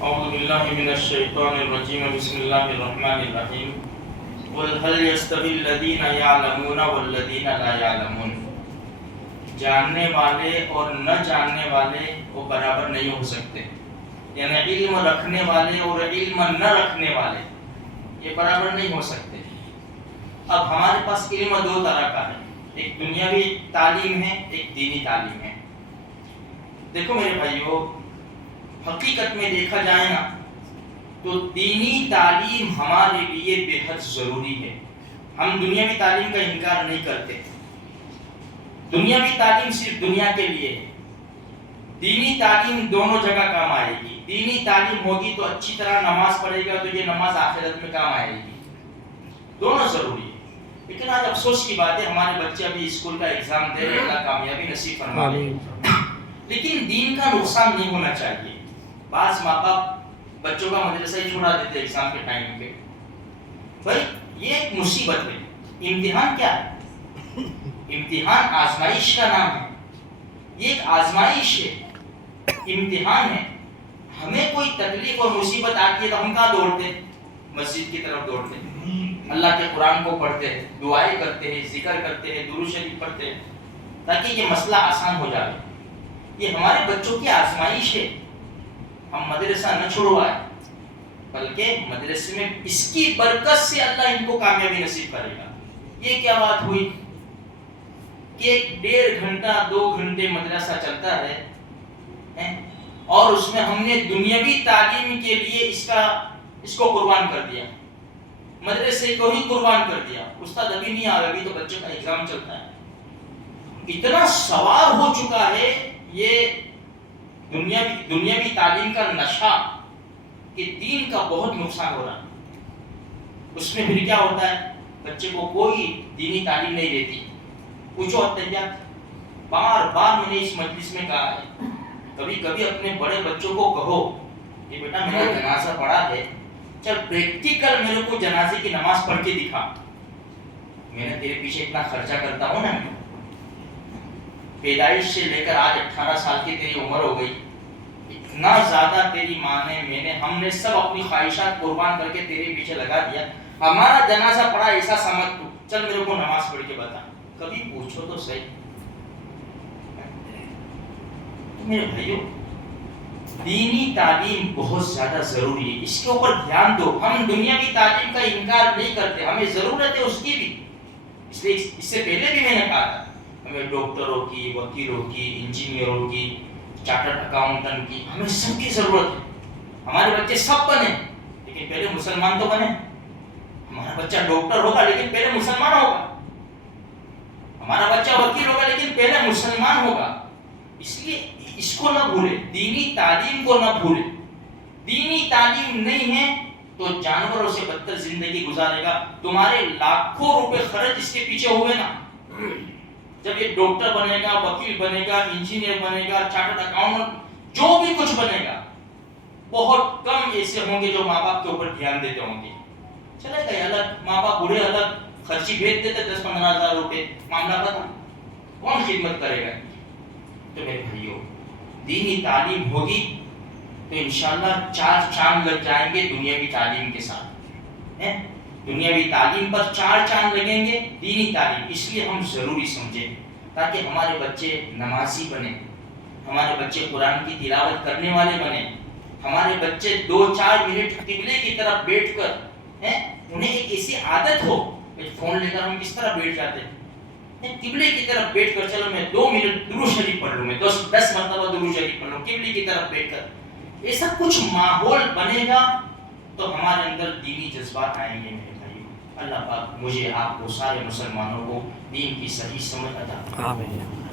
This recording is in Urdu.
اعوذ باللہ من الشیطان الرجیم بسم اللہ الرحمن الرحیم قل هل يستوي الذین یعلمون والذین لا یعلمون، جاننے والے اور نہ جاننے والے وہ برابر نہیں ہو سکتے، یعنی علم رکھنے والے اور علم نہ رکھنے والے یہ برابر نہیں ہو سکتے۔ اب ہمارے پاس علم دو طرح کا ہے، ایک دنیاوی تعلیم ہے، ایک دینی تعلیم ہے۔ دیکھو میرے بھائیو، حقیقت میں دیکھا جائے نا تو دینی تعلیم ہمارے لیے بے حد ضروری ہے۔ ہم دنیاوی تعلیم کا انکار نہیں کرتے، دنیاوی تعلیم صرف دنیا کے لیے ہے، دینی تعلیم دونوں جگہ کام آئے گی۔ دینی تعلیم ہوگی تو اچھی طرح نماز پڑھے گا تو یہ نماز آخرت میں کام آئے گی، دونوں ضروری ہے۔ لیکن آج افسوس کی بات ہے، ہمارے بچے ابھی اسکول کا ایگزام دے رہے، اللہ کامیابی نصیب فرمائے، لیکن دین کا نقصان نہیں ہونا چاہیے۔ بعض ماں باپ بچوں کا مدرسہ ہی چھوڑا دیتے ایگزام کے ٹائم پہ۔ بھائی یہ ایک مصیبت ہے۔ امتحان کیا ہے؟ امتحان آزمائش کا نام ہے، یہ ایک آزمائش ہے، امتحان ہے۔ ہمیں کوئی تکلیف اور مصیبت آتی ہے تو ہم کہاں دوڑتے ہیں؟ مسجد کی طرف دوڑتے ہیں، اللہ کے قرآن کو پڑھتے ہیں، دعائیں کرتے ہیں، ذکر کرتے ہیں، درود شریف پڑھتے ہیں تاکہ یہ مسئلہ آسان ہو جائے۔ یہ ہمارے بچوں کی آزمائش ہے۔ ہم مدرسہ نہ چھوڑوائے بلکہ مدرسے میں اس کی برکت سے اللہ ان کو کامیابی نصیب کرے گا۔ یہ کیا بات ہوئی کہ 1.5 گھنٹہ 2 گھنٹے مدرسہ چلتا ہے اور اس میں ہم نے دنیاوی تعلیم کے لیے اس کو قربان کر دیا، مدرسے کو ہی قربان کر دیا۔ استاد ابھی نہیں آ رہا، ابھی تو بچوں کا ایگزام چلتا ہے۔ اتنا سوار ہو چکا ہے یہ دنیاوی تعلیم کا نشہ کہ دین کا بہت نقصان ہو رہا ہے۔ اس میں پھر کیا ہوتا ہے، بچے کو کوئی دینی تعلیم نہیں دیتی۔ پوچھو احتیاط، بار بار میں نے اس مجلس میں کہا ہے، کبھی کبھی اپنے بڑے بچوں کو کہو کہ بیٹا میرا جنازہ پڑا ہے، چل پریکٹیکل میرے کو جنازے کی نماز پڑھ کے دکھا، میں نے تیرے پیچھے اتنا خرچہ کرتا ہوں نا، پیدائش سے لے کر آج 18 سال کی تیری عمر ہو گئی، اتنا زیادہ تیری ماں نے ہم نے سب اپنی خواہشات قربان کر کے تیرے پیچھے لگا دیا، ہمارا جنازہ پڑا ایسا سمجھ تو چل میرے کو نماز پڑھ کے بتا۔ کبھی پوچھو تو صحیح۔ میرے بھائیو، دینی تعلیم بہت زیادہ ضروری ہے، اس کے اوپر دھیان دو۔ ہم دنیاوی تعلیم کا انکار نہیں کرتے، ہمیں ضرورت ہے اس کی بھی، اس لیے اس سے پہلے بھی میں نے کہا تھا ہمیں ڈاکٹروں کی، وکیلوں کی، انجینئروں کی، چارٹرڈ اکاؤنٹنٹ کی، ہمیں سب کی ضرورت ہے۔ ہمارے بچے سب بنے لیکن پہلے مسلمان تو بنے۔ ہمارا بچہ ڈاکٹر ہوگا لیکن پہلے مسلمان ہوگا، ہمارا بچہ وکیل ہوگا لیکن پہلے مسلمان ہوگا۔ اس لیے اس کو نہ بھولے، دینی تعلیم کو نہ بھولے۔ دینی تعلیم نہیں ہے تو جانوروں سے بدتر زندگی گزارے گا۔ تمہارے لاکھوں روپے خرچ اس کے پیچھے ہوئے نا، جب یہ ڈاکٹر بنے گا، وکیل بنے گا، انجینئر بنے گا، چارٹرڈ اکاؤنٹنٹ، جو بھی کچھ بنے گا، بہت کم ایسے ہوں گے جو ماں باپ کے اوپر دھیان دیتے ہوں گے۔ چلے گئے الگ، ماں باپ بوڑھے الگ، خرچی بھیج دیتے 10-15 ہزار روپے، معاملہ ختم، کون خدمت کرے گا؟ تو میرے بھائیو، دینی تعلیم ہوگی تو انشاءاللہ 4 چاند لگ جائیں گے دنیاوی تعلیم کے ساتھ۔ دنیاوی تعلیم پر 4 چاند لگیں گے، دینی تعلیم اس لیے ہم ضروری سمجھیں تاکہ ہمارے بچے نمازی بنے، ہمارے بچے قرآن کی تلاوت کرنے والے بنے، ہمارے بچے 2-4 منٹ قبلے کی طرف بیٹھ کر انہیں ایک ایسی عادت ہو، فون لے کر ہم کس طرح بیٹھ جاتے ہیں، قبلے کی طرف بیٹھ کر چلو میں 2 منٹ درود شریف پڑھ لوں، میں 10 مرتبہ درود شریف پڑھ لوں قبلے کی طرف بیٹھ کر۔ ایسا کچھ ماحول بنے گا تو ہمارے اندر دینی جذبات آئیں گے۔ میرے بھائی، اللہ پاک مجھے آپ کو سارے مسلمانوں کو دین کی صحیح سمجھ عطا فرمائے۔ آمین۔